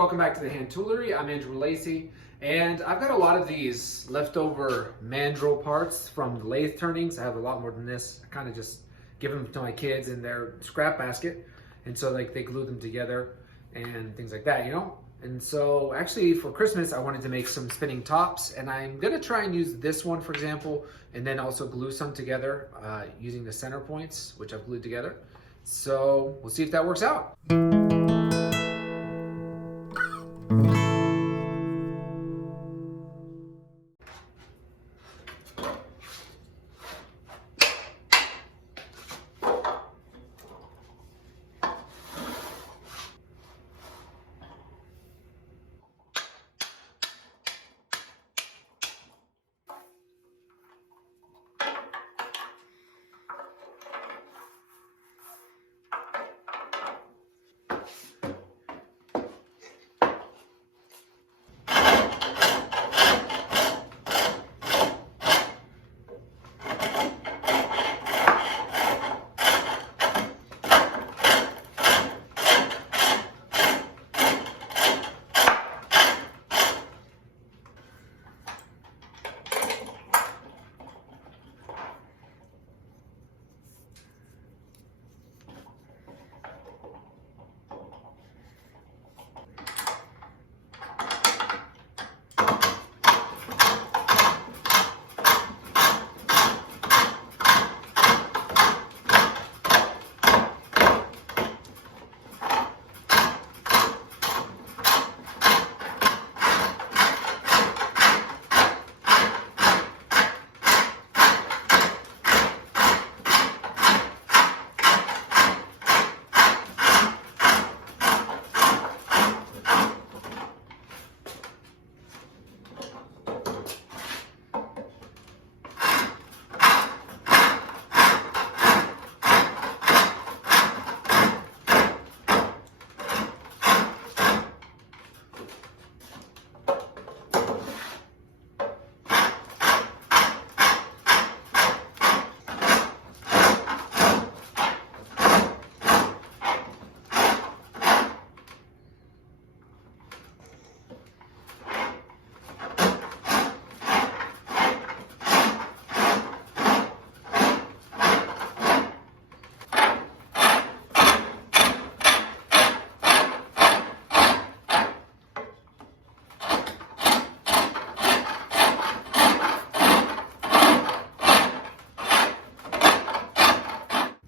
welcome back to the Hand Toolery. I'm Andrew Lacey, and I've got a lot of these leftover mandrel parts from the lathe turnings. I have a lot more than this. I kind of just give them to my kids in their scrap basket, and so like they glue them together and things like that, you know? And so actually for Christmas, I wanted to make some spinning tops, and I'm gonna try and use this one, for example, and then also glue some together using the center points, which I've glued together. So we'll see if that works out.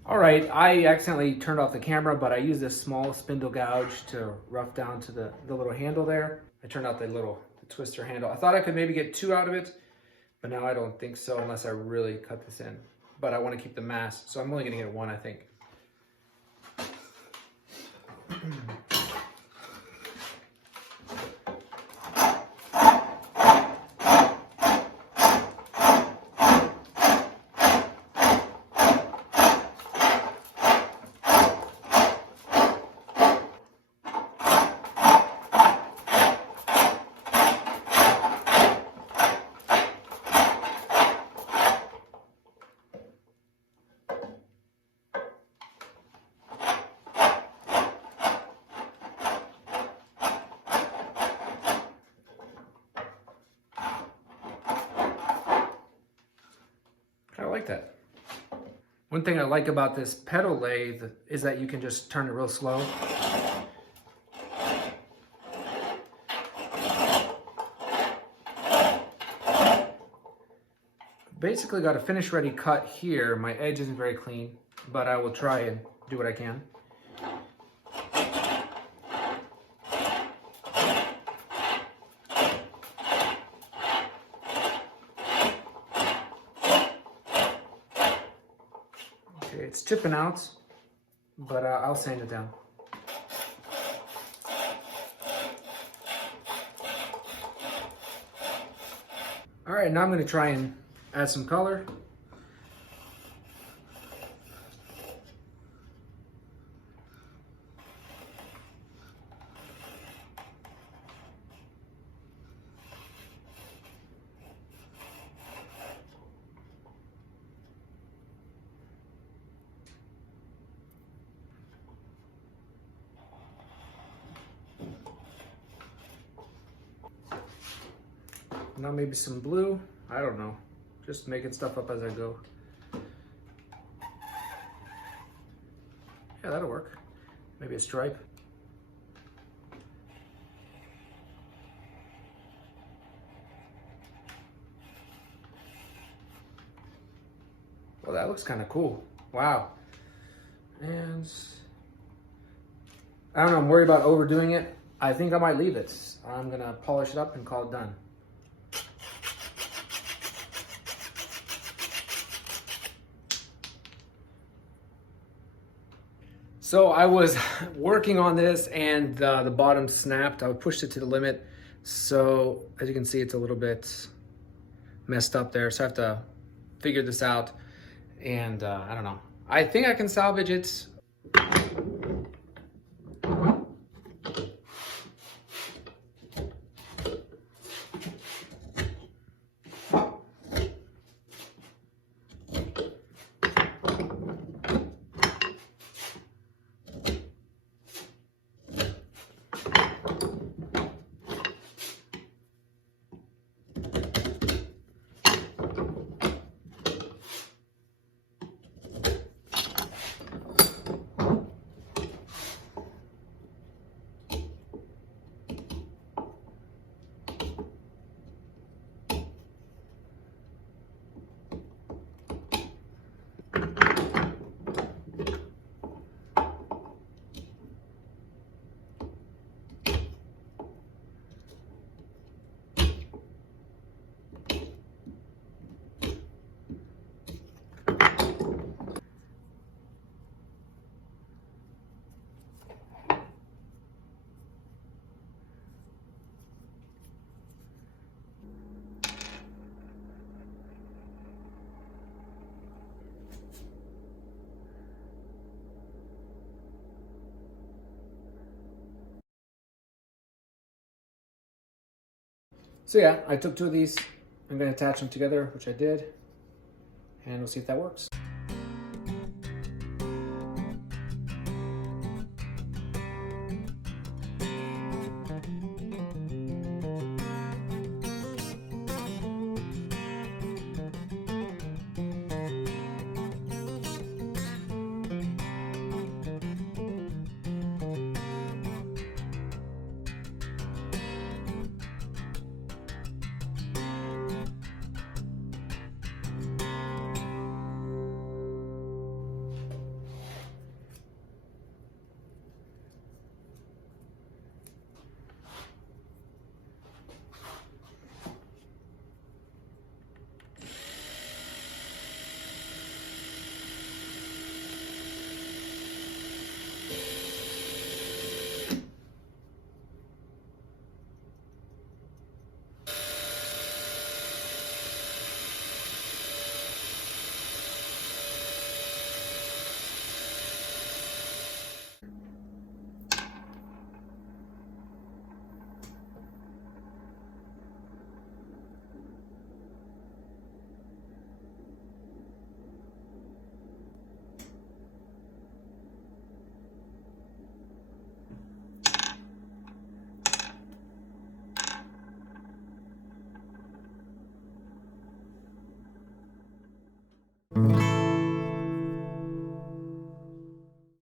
All right, I accidentally turned off the camera, but I used this small spindle gouge to rough down to the little handle there. I turned out the twister handle. I thought I could maybe get 2 out of it, but now I don't think so unless I really cut this in. But I want to keep the mass, so I'm only gonna get 1, I think. I like that. One thing I like about this pedal lathe is that you can just turn it real slow. Basically got a finish ready cut here. My edge isn't very clean, but I will try and do what I can. It's chipping out, but I'll sand it down. All right, now I'm going to try and add some color. Now maybe some blue. I don't know. Just making stuff up as I go. Yeah, that'll work. Maybe a stripe. Well, that looks kind of cool. Wow. And I don't know, I'm worried about overdoing it. I think I might leave it. I'm gonna polish it up and call it done. So I was working on this and the bottom snapped. I pushed it to the limit. So as you can see, it's a little bit messed up there. So I have to figure this out. And I don't know. I think I can salvage it. So yeah, I took two of these. I'm gonna attach them together, which I did, and we'll see if that works.